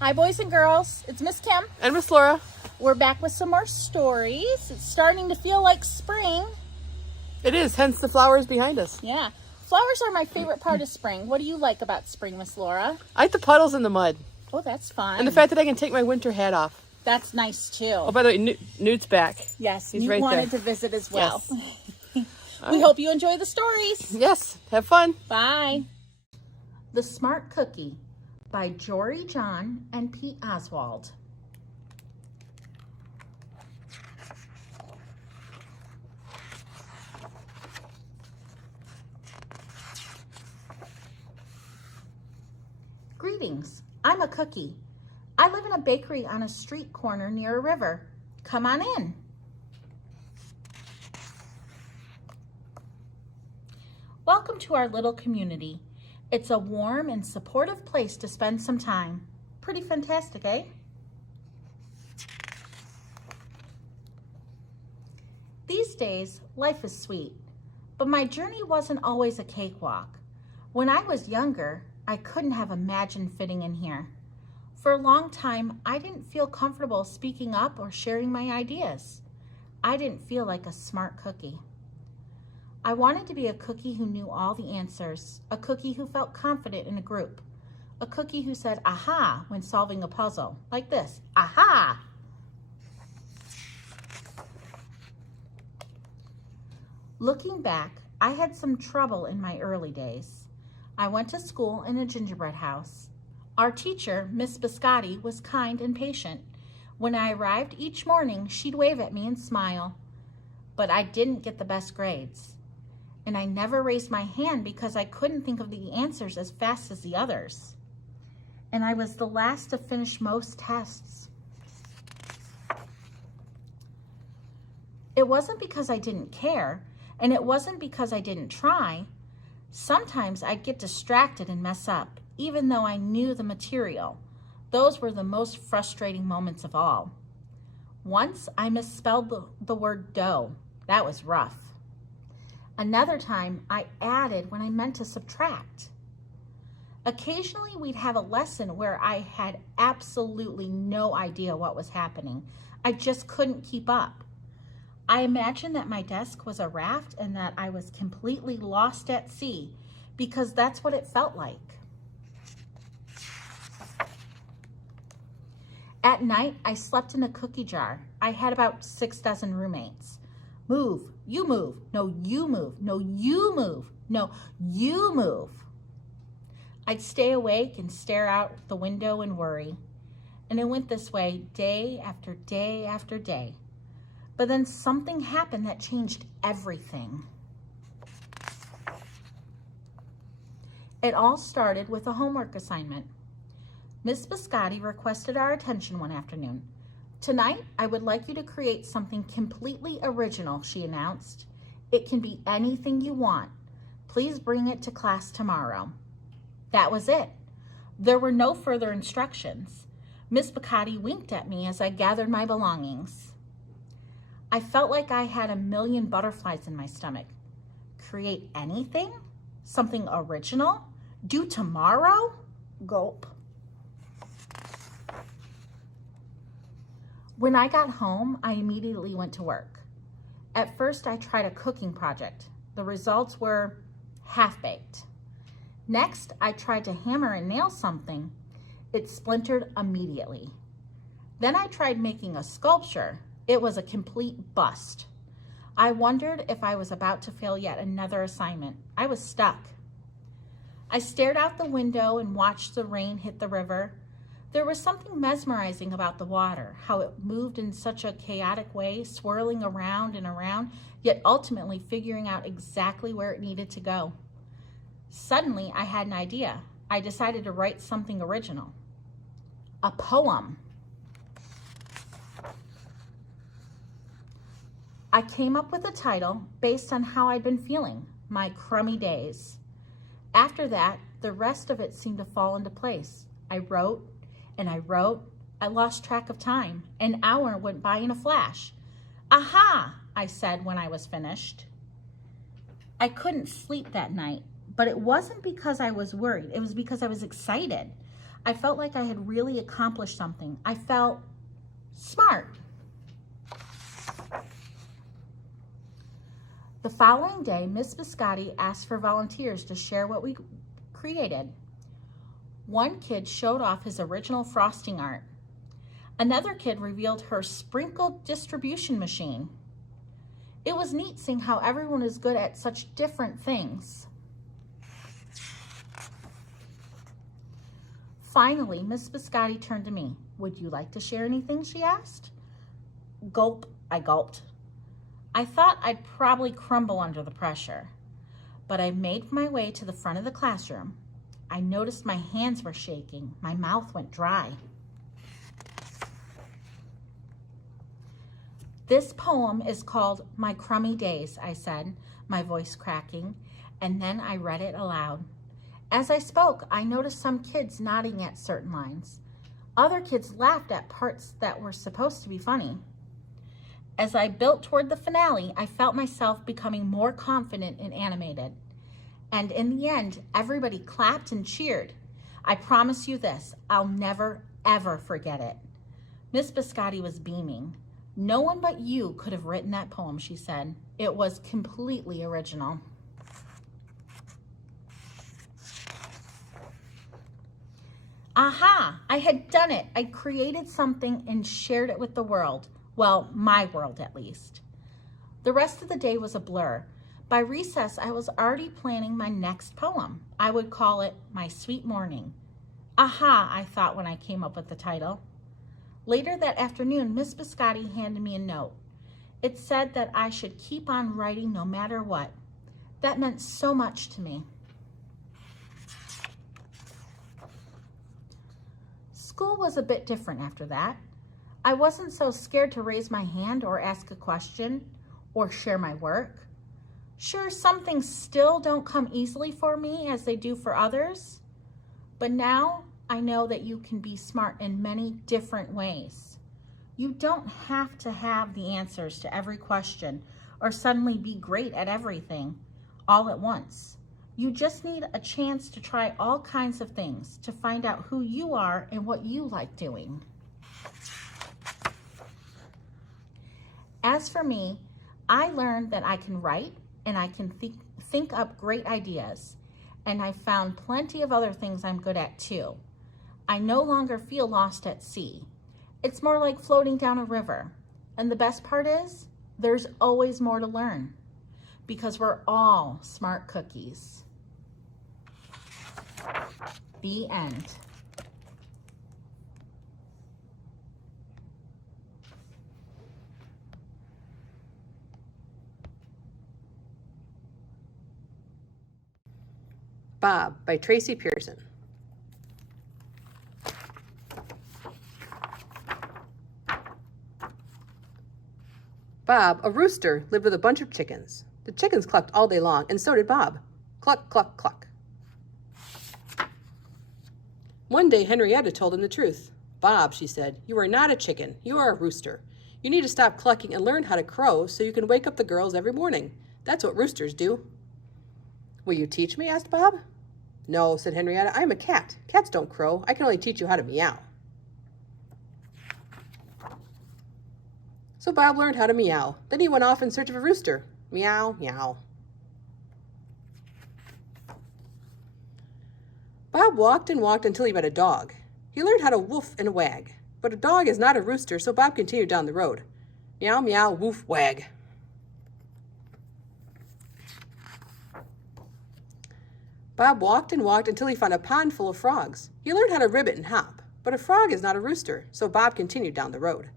Hi, boys and girls. It's Miss Kim. And Miss Laura. We're back with some more stories. It's starting to feel like spring. It is, hence the flowers behind us. Yeah. Flowers are my favorite part of spring. What do you like about spring, Miss Laura? I like the puddles in the mud. Oh, that's fun. And the fact that I can take my winter hat off. That's nice, too. Oh, by the way, Newt's back. Yes, He's Newt right wanted there. to visit as well. Yes. We hope you enjoy the stories. Yes, have fun. Bye. The Smart Cookie by Jory John and Pete Oswald. Greetings, I'm a cookie. I live in a bakery on a street corner near a river. Come on in. Welcome to our little community. It's a warm and supportive place to spend some time. Pretty fantastic, eh? These days, life is sweet, but my journey wasn't always a cakewalk. When I was younger, I couldn't have imagined fitting in here. For a long time, I didn't feel comfortable speaking up or sharing my ideas. I didn't feel like a smart cookie. I wanted to be a cookie who knew all the answers, a cookie who felt confident in a group, a cookie who said aha when solving a puzzle, like this, aha! Looking back, I had some trouble in my early days. I went to school in a gingerbread house. Our teacher, Miss Biscotti, was kind and patient. When I arrived each morning, she'd wave at me and smile. But I didn't get the best grades. And I never raised my hand because I couldn't think of the answers as fast as the others. And I was the last to finish most tests. It wasn't because I didn't care, and it wasn't because I didn't try. Sometimes I'd get distracted and mess up, even though I knew the material. Those were the most frustrating moments of all. Once I misspelled the word dough. That was rough. Another time I added when I meant to subtract. Occasionally we'd have a lesson where I had absolutely no idea what was happening. I just couldn't keep up. I imagined that my desk was a raft and that I was completely lost at sea because that's what it felt like. At night, I slept in a cookie jar. I had about 6 dozen roommates. Move, you move, no, you move, no, you move, no, you move. I'd stay awake and stare out the window and worry. And it went this way day after day after day. But then something happened that changed everything. It all started with a homework assignment. Miss Biscotti requested our attention one afternoon. Tonight, I would like you to create something completely original, she announced. It can be anything you want. Please bring it to class tomorrow. That was it. There were no further instructions. Miss Biscotti winked at me as I gathered my belongings. I felt like I had 1,000,000 butterflies in my stomach. Create anything? Something original? Due tomorrow? Gulp. When I got home, I immediately went to work. At first, I tried a cooking project. The results were half-baked. Next, I tried to hammer and nail something. It splintered immediately. Then I tried making a sculpture. It was a complete bust. I wondered if I was about to fail yet another assignment. I was stuck. I stared out the window and watched the rain hit the river. There was something mesmerizing about the water, how it moved in such a chaotic way, swirling around and around, yet ultimately figuring out exactly where it needed to go. Suddenly, I had an idea. I decided to write something original. A poem. I came up with a title based on how I'd been feeling, my crummy days. After that, the rest of it seemed to fall into place. I wrote and I wrote. I lost track of time. An hour went by in a flash. Aha, I said when I was finished. I couldn't sleep that night, but it wasn't because I was worried. It was because I was excited. I felt like I had really accomplished something. I felt smart. The following day, Miss Biscotti asked for volunteers to share what we created. One kid showed off his original frosting art. Another kid revealed her sprinkle distribution machine. It was neat seeing how everyone is good at such different things. Finally, Miss Biscotti turned to me. Would you like to share anything, she asked. Gulp, I gulped. I thought I'd probably crumble under the pressure, but I made my way to the front of the classroom. I noticed my hands were shaking. My mouth went dry. This poem is called My Crummy Days, I said, my voice cracking, and then I read it aloud. As I spoke, I noticed some kids nodding at certain lines. Other kids laughed at parts that were supposed to be funny. As I built toward the finale, I felt myself becoming more confident and animated. And in the end, everybody clapped and cheered. I promise you this, I'll never, ever forget it. Miss Biscotti was beaming. No one but you could have written that poem, she said. It was completely original. Aha, I had done it. I created something and shared it with the world. Well, my world at least. The rest of the day was a blur. By recess, I was already planning my next poem. I would call it My Sweet Morning. Aha, I thought when I came up with the title. Later that afternoon, Miss Biscotti handed me a note. It said that I should keep on writing no matter what. That meant so much to me. School was a bit different after that. I wasn't so scared to raise my hand or ask a question or share my work. Sure, some things still don't come easily for me as they do for others, but now I know that you can be smart in many different ways. You don't have to have the answers to every question or suddenly be great at everything all at once. You just need a chance to try all kinds of things to find out who you are and what you like doing. As for me, I learned that I can write and I can think up great ideas, and I found plenty of other things I'm good at too. I no longer feel lost at sea. It's more like floating down a river. And the best part is, there's always more to learn because we're all smart cookies. The end. Bob by Tracy Pearson. Bob, a rooster, lived with a bunch of chickens. The chickens clucked all day long, and so did Bob. Cluck, cluck, cluck. One day, Henrietta told him the truth. Bob, she said, you are not a chicken. You are a rooster. You need to stop clucking and learn how to crow so you can wake up the girls every morning. That's what roosters do. Will you teach me? Asked Bob. No, said Henrietta. I am a cat. Cats don't crow. I can only teach you how to meow. So Bob learned how to meow. Then he went off in search of a rooster. Meow, meow. Bob walked and walked until he met a dog. He learned how to woof and wag. But a dog is not a rooster, so Bob continued down the road. Meow, meow, woof, wag. Bob walked and walked until he found a pond full of frogs. He learned how to ribbit and hop. But a frog is not a rooster, so Bob continued down the road.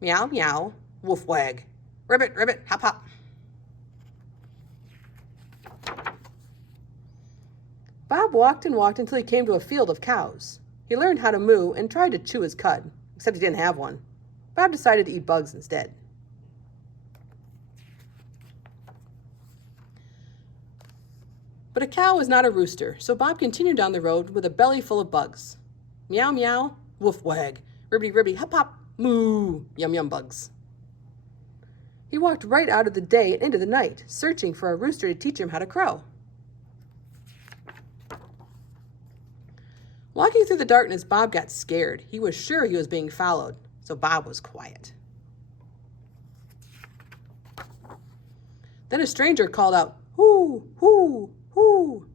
Meow, meow, woof, wag. Ribbit, ribbit, hop, hop. Bob walked and walked until he came to a field of cows. He learned how to moo and tried to chew his cud, except he didn't have one. Bob decided to eat bugs instead. But a cow is not a rooster, so Bob continued down the road with a belly full of bugs. Meow, meow, woof, wag. Ribbity, ribbity, hop, hop. Moo, yum, yum bugs. He walked right out of the day and into the night, searching for a rooster to teach him how to crow. Walking through the darkness, Bob got scared. He was sure he was being followed, so Bob was quiet. Then a stranger called out, "Hoo, hoo, hoo."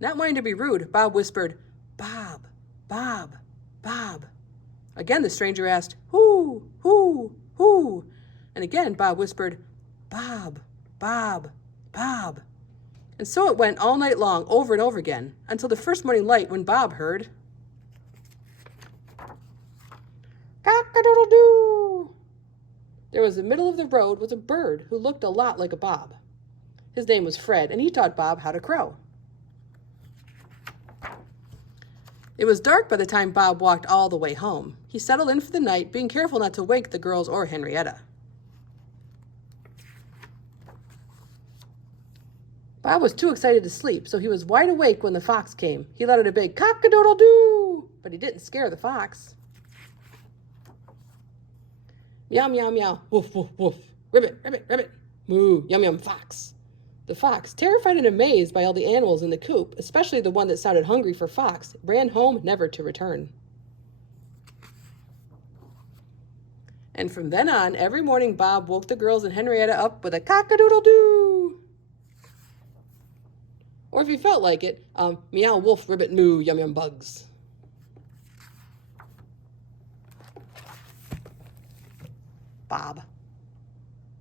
Not wanting to be rude, Bob whispered, "Bob, Bob, Bob." Again the stranger asked, "Hoo, hoo, hoo." And again Bob whispered, "Bob, Bob, Bob." And so it went all night long, over and over again, until the first morning light when Bob heard, "Cock-a-doodle-doo." There was in the middle of the road was a bird who looked a lot like a Bob. His name was Fred, and he taught Bob how to crow. It was dark by the time Bob walked all the way home. He settled in for the night, being careful not to wake the girls or Henrietta. Bob was too excited to sleep, so he was wide awake when the fox came. He let out a big cock-a-doodle-doo, but he didn't scare the fox. Meow, meow, meow, woof, woof, woof, ribbit, ribbit, ribbit, moo, yum, yum, fox. The fox, terrified and amazed by all the animals in the coop, especially the one that sounded hungry for fox, ran home never to return. And from then on, every morning Bob woke the girls and Henrietta up with a cock-a-doodle-doo. Or if you felt like it, meow, wolf, ribbit, moo, yum, yum, bugs. Bob.